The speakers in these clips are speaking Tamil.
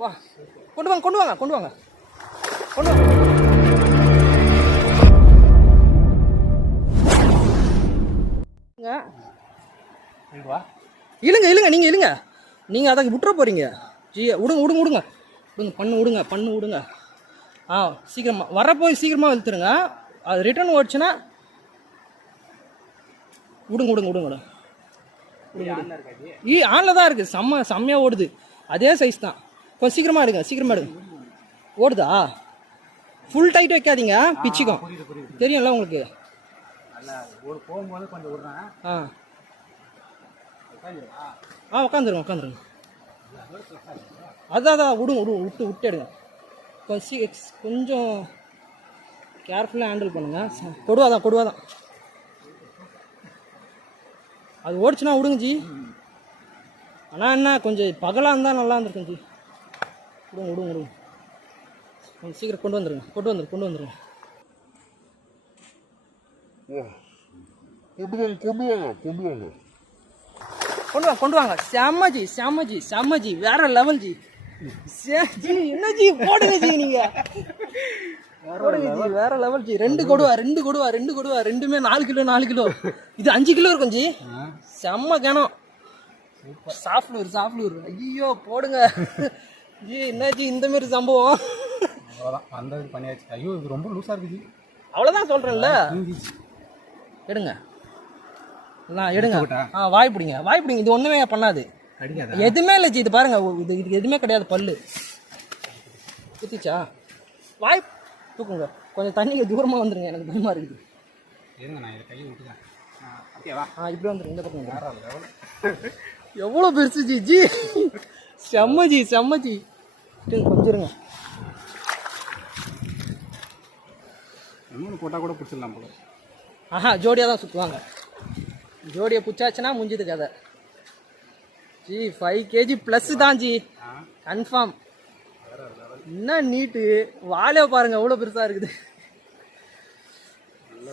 வா கொண்டு வாங்க கொண்டு வாங்க கொண்டு வாங்க கொண்டு வாங்க. இழுங்க இழுங்க நீங்கள் இழுங்க. நீங்கள் அதை விட்டுற போகிறீங்க. ஜி விடுங்க விடுங்க விடுங்க விடுங்க பண்ணு விடுங்க. சீக்கிரமாக வரப்போய் சீக்கிரமாக இழுத்துருங்க. அது ரிட்டர்ன் ஓடிச்சுன்னா விடுங்க விடுங்க விடுங்க விடுங்க. ஆனில் தான் இருக்குது. செம்மையாக ஓடுது. அதே சைஸ் தான். கொஞ்சம் சீக்கிரமாக எடுங்க. ஓடுதா? ஃபுல் டைட் வைக்காதீங்க, பிச்சுக்கும். தெரியும்ல உங்களுக்கு. உட்காந்துருங்க. அதான் விட்டு எடுங்க. கொஞ்சம் கேர்ஃபுல்லாக ஹேண்டில் பண்ணுங்க. கொடுவாதான் அது ஓடிச்சுன்னா விடுங்க ஜி. ஆனால் என்ன கொஞ்சம் பகலாக இருந்தால் நல்லா இருந்திருக்கும் ஜி. விடுங்க கொஞ்சம் சீக்கிரம் கொண்டு வந்துருங்க. கொண்டு வாங்க. செம்ம ஜி வேற லெவல் ஜி. என்ன ஜி போடுங்க ஜி நீங்க. வேற லெவல் ஜி. ரெண்டு கொடுவா ரெண்டுமே 4 கிலோ. இது 5 கிலோ இருக்கும் ஜி. செம்ம கணம். சாஃப்ட்வேர். ஐயோ போடுங்க ஜி. என்ன ஜி இந்த மாதிரி சம்பவம். ஐயோ இது ரொம்ப லூஸா இருக்கு ஜி. அவ்வளோதான் சொல்றேன்ல. எடுங்க. வாய் பிடிங்க. இது ஒண்ணுமே பண்ணாது. எதுவுமே இல்லை ஜி. இது பாருங்க, இது எதுவுமே கிடையாது. பல்லு குத்திச்சா? வாய் தூக்குங்க. கொஞ்சம் தண்ணிக்கு தூரமா வந்துருங்க. எனக்கு பயமா இருக்குது. இப்படி வந்துருங்க. இந்த பக்கம் எவ்வளோ பெருசு ஜி. செம்ம ஜி. கொஞ்சம் இருங்க. போட்டா கூட பிடிச்சிடலாம் போல. ஜோடியாக தான் சுற்றுவாங்க. ஜோடியை பிடிச்சாச்சுன்னா முடிஞ்சது கதை ஜி. 5 kg ப்ளஸ் தான் ஜி, கன்ஃபார்ம். என்ன நீட்டு வாழை பாருங்க, எவ்வளோ பெருசாக இருக்குது.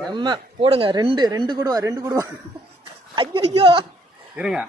செம்ம. போடுங்க. ரெண்டு கொடுவா. ஐயோ இருங்க.